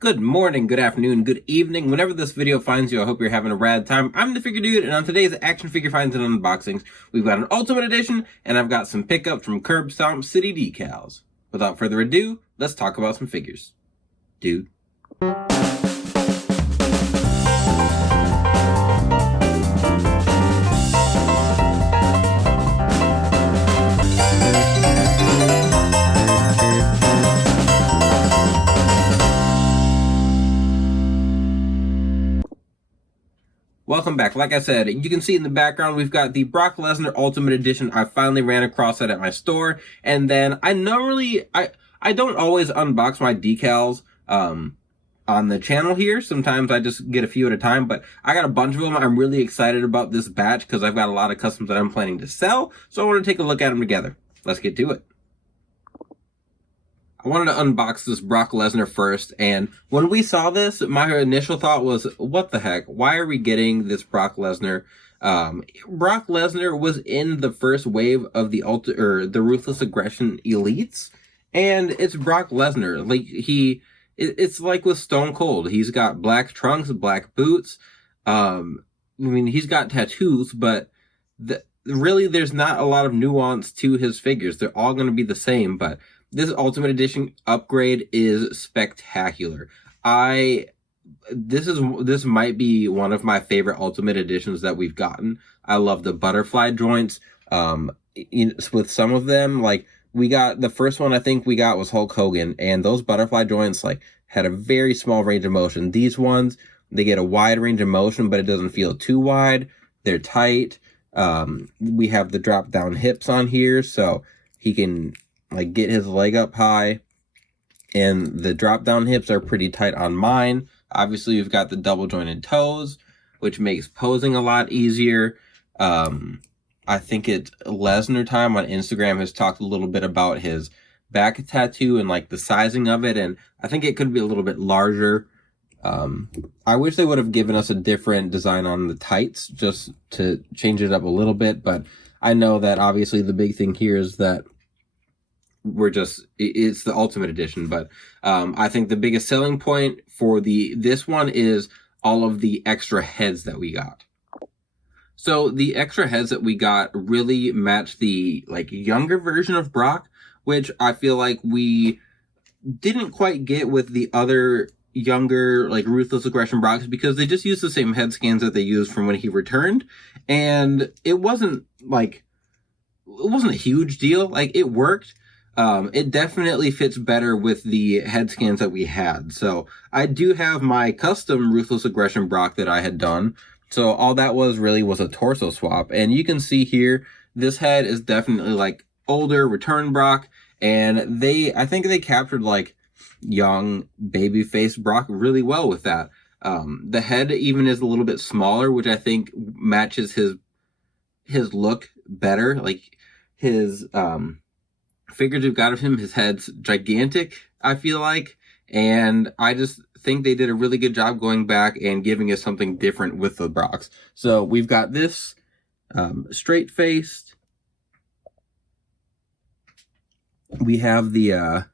Good morning, good afternoon, good evening. Whenever this video finds you, I hope you're having a rad time. I'm the Figure Dude, and on today's Action Figure Finds and Unboxings, we've got an Ultimate Edition, and I've got some pickups from Curbstomp City Decals. Without further ado, let's talk about some figures. Dude. Welcome back. Like I said, you can see in the background, we've got the Brock Lesnar Ultimate Edition. I finally ran across that at my store. And then I don't always unbox my decals on the channel here. Sometimes I just get a few at a time, but I got a bunch of them. I'm really excited about this batch because I've got a lot of customs that I'm planning to sell. So I want to take a look at them together. Let's get to it. I wanted to unbox this Brock Lesnar first, and when we saw this, my initial thought was, what the heck? Why are we getting this Brock Lesnar? Brock Lesnar was in the first wave of the Ruthless Aggression Elites, and it's Brock Lesnar. Like, it's like with Stone Cold. He's got black trunks, black boots. I mean, he's got tattoos, but really there's not a lot of nuance to his figures. They're all going to be the same, but this Ultimate Edition upgrade is spectacular. This might be one of my favorite Ultimate Editions that we've gotten. I love the butterfly joints. With some of them, like we got the first one I think we got was Hulk Hogan, and those butterfly joints like had a very small range of motion. These ones, they get a wide range of motion, but it doesn't feel too wide. They're tight. We have the drop down hips on here, so he can like get his leg up high, and the drop down hips are pretty tight on mine. Obviously we've got the double jointed toes, which makes posing a lot easier. I think it's Lesnar Time on Instagram has talked a little bit about his back tattoo and like the sizing of it, and I think it could be a little bit larger. I wish they would have given us a different design on the tights just to change it up a little bit, but I know that obviously the big thing here is that it's the Ultimate Edition, but I think the biggest selling point for this one is all of the extra heads that we got. So the extra heads that we got really match the like younger version of Brock, which I feel like we didn't quite get with the other younger like Ruthless Aggression Brocks, because they just used the same head scans that they used from when he returned, and it wasn't a huge deal. Like, it worked. It definitely fits better with the head scans that we had. So I do have my custom Ruthless Aggression Brock that I had done. So all that was a torso swap. And you can see here, this head is definitely like older return Brock. And I think they captured like young babyface Brock really well with that. The head even is a little bit smaller, which I think matches his look better. Like his, figures we've got of him, his head's gigantic, I feel like, and I just think they did a really good job going back and giving us something different with the Brocks. So we've got this straight-faced. We have the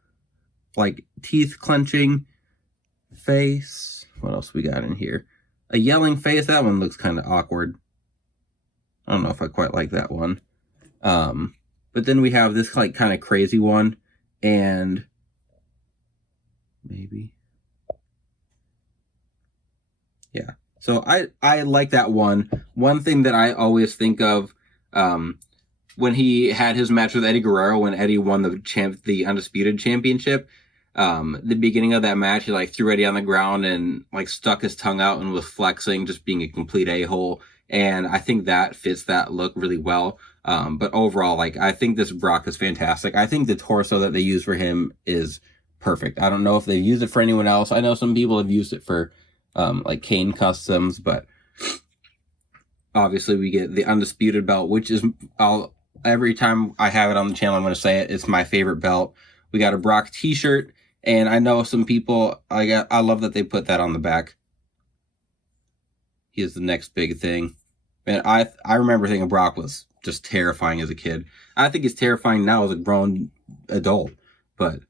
like teeth clenching face. What else we got in here? A yelling face. That one looks kind of awkward. I don't know if I quite like that one. But then we have this like kind of crazy one, and maybe, yeah. So I like that one. One thing that I always think of, when he had his match with Eddie Guerrero, when Eddie won the Undisputed Championship, the beginning of that match, he like threw Eddie on the ground and like stuck his tongue out and was flexing, just being a complete a-hole. And I think that fits that look really well. But overall, like, I think this Brock is fantastic. I think the torso that they use for him is perfect. I don't know if they've used it for anyone else. I know some people have used it for, like Kane customs, but obviously we get the Undisputed belt, which is, every time I have it on the channel, I'm going to say it, it's my favorite belt. We got a Brock t-shirt, and I know some people, I love that they put that on the back. He is the next big thing. And I remember thinking Brock was just terrifying as a kid. I think he's terrifying now as a grown adult. But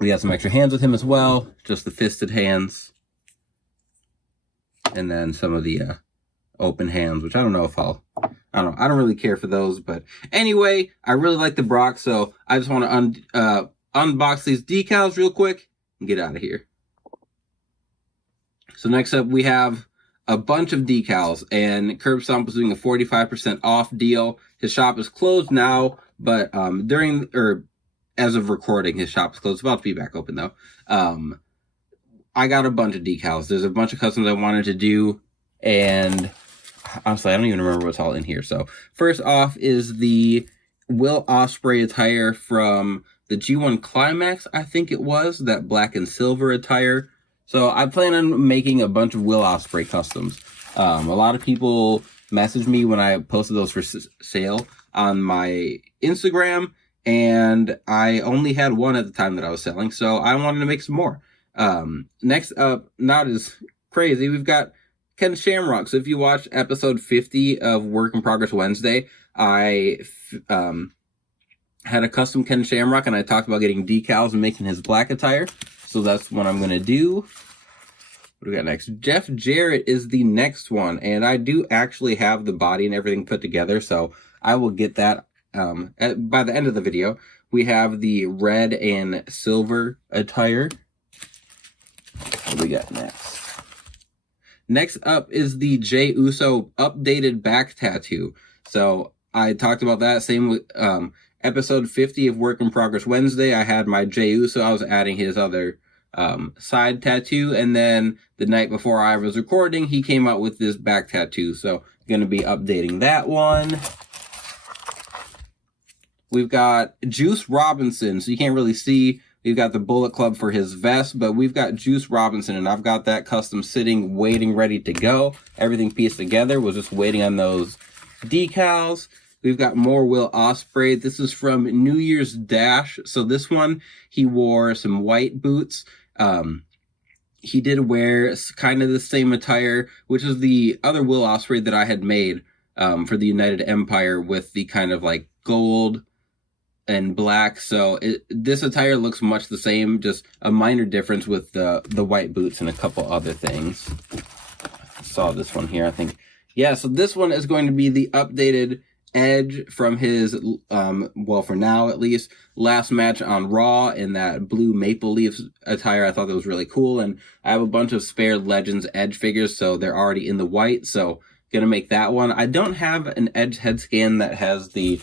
We got some extra hands with him as well, just the fisted hands. And then some of the open hands, which I don't know if I don't really care for those. But anyway, I really like the Brock, so I just want to unbox these decals real quick and get out of here. So next up, we have a bunch of decals, and Curbstomp was doing a 45% off deal. His shop is closed now, but as of recording, his shop is closed. It's about to be back open though. I got a bunch of decals. There's a bunch of customs I wanted to do, and honestly, I don't even remember what's all in here. So first off is the Will Ospreay attire from the G1 Climax, I think it was, that black and silver attire. So I plan on making a bunch of Will Ospreay customs. A lot of people messaged me when I posted those for sale on my Instagram, and I only had one at the time that I was selling, so I wanted to make some more. Next up, not as crazy, we've got Ken Shamrock. So if you watched episode 50 of Work in Progress Wednesday, I had a custom Ken Shamrock, and I talked about getting decals and making his black attire. So that's what I'm going to do. What do we got next? Jeff Jarrett is the next one, and I do actually have the body and everything put together, so I will get that by the end of the video. We have the red and silver attire. What do we got next? Next up is the Jey Uso updated back tattoo. So I talked about that. Same with episode 50 of Work in Progress Wednesday. I had my Jey Uso. I was adding his other side tattoo. And then the night before I was recording, he came out with this back tattoo. So going to be updating that one. We've got Juice Robinson. So you can't really see. We've got the Bullet Club for his vest, but we've got Juice Robinson, and I've got that custom sitting, waiting, ready to go. Everything pieced together. Was just waiting on those decals. We've got more Will Ospreay. This is from New Year's Dash. So this one, he wore some white boots. He did wear kind of the same attire, which is the other Will Ospreay that I had made for the United Empire with the kind of like gold and black. So this attire looks much the same, just a minor difference with the white boots and a couple other things. I saw this one here, I think. Yeah, so this one is going to be the updated Edge from his, well, for now at least, last match on Raw in that blue Maple Leaf attire. I thought that was really cool, and I have a bunch of spare Legends Edge figures, so they're already in the white, so gonna make that one. I don't have an Edge head scan that has the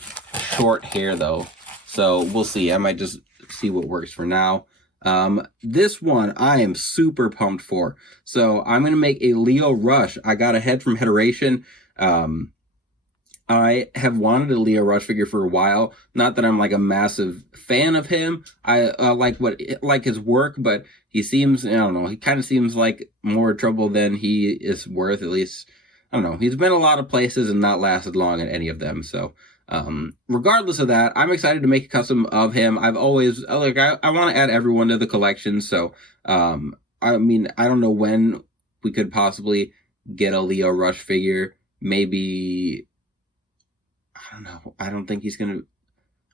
short hair, though. So we'll see. I might just see what works for now. This one I am super pumped for. So I'm going to make a Leo Rush. I got a head from Hederation. I have wanted a Leo Rush figure for a while. Not that I'm like a massive fan of him. I like his work, but he seems, I don't know, he kind of seems like more trouble than he is worth, at least. I don't know. He's been a lot of places and not lasted long at any of them. So regardless of that, I'm excited to make a custom of him. I've always, I want to add everyone to the collection. So, I mean, I don't know when we could possibly get a Leo Rush figure. Maybe, I don't know. I don't think he's going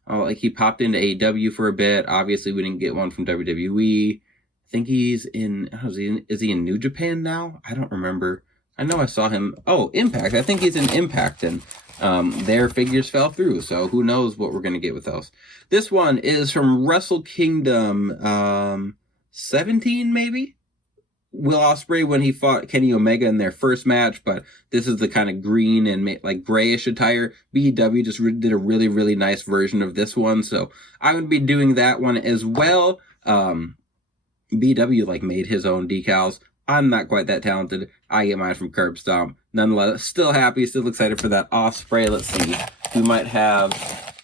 to, like he popped into AEW for a bit. Obviously we didn't get one from WWE. I think he's in, is he in New Japan now? I don't remember. I know I saw him. Oh, Impact. I think he's in Impact, and their figures fell through, so who knows what we're going to get with those. This one is from Wrestle Kingdom 17, maybe? Will Ospreay when he fought Kenny Omega in their first match, but this is the kind of green and like grayish attire. BW just did a really, really nice version of this one, so I would be doing that one as well. BW like made his own decals. I'm not quite that talented. I get mine from Curbstomp. Nonetheless, still happy, still excited for that Ospreay. Let's see. We might have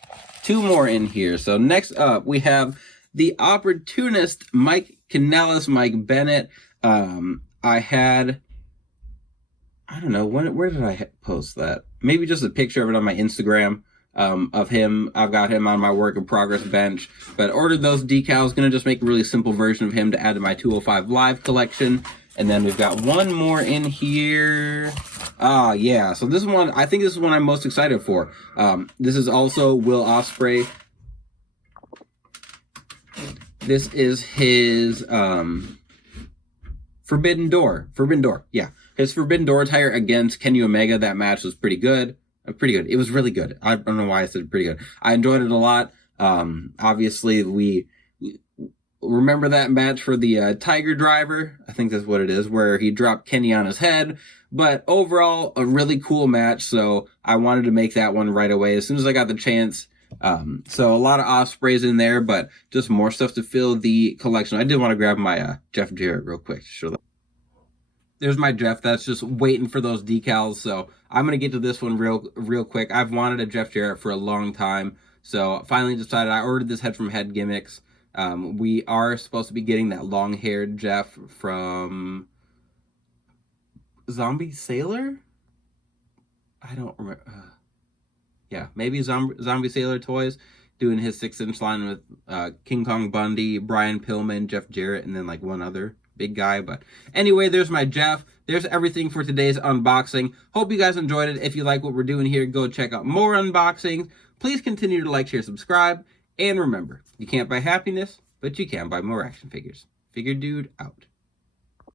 two more in here. So next up, we have the Opportunist, Mike Kanellis, Mike Bennett. I had, I don't know, where did I post that? Maybe just a picture of it on my Instagram. Of him. I've got him on my work in progress bench, but ordered those decals. Gonna just make a really simple version of him to add to my 205 Live collection. And then we've got one more in here. Yeah. So this one, I think this is one I'm most excited for. This is also Will Ospreay. This is his Forbidden Door. Yeah. His Forbidden Door attire against Kenny Omega. That match was pretty good. It was really good. I don't know why I said pretty good. I enjoyed it a lot. Obviously, we remember that match for the Tiger Driver. I think that's what it is, where he dropped Kenny on his head. But overall, a really cool match. So I wanted to make that one right away as soon as I got the chance. So a lot of Ospreys in there, but just more stuff to fill the collection. I did want to grab my Jeff Jarrett real quick. There's my Jeff. That's just waiting for those decals. So I'm going to get to this one real quick. I've wanted a Jeff Jarrett for a long time. So finally decided I ordered this head from Head Gimmicks. We are supposed to be getting that long-haired Jeff from Zombie Sailor? I don't remember. Yeah, maybe Zombie Sailor Toys doing his 6-inch line with King Kong Bundy, Brian Pillman, Jeff Jarrett, and then like one other big guy. But anyway, there's my Jeff. There's everything for today's unboxing. Hope you guys enjoyed it. If you like what we're doing here, go check out more unboxings. Please continue to like, share, subscribe. And remember, you can't buy happiness, but you can buy more action figures. Figure Dude out.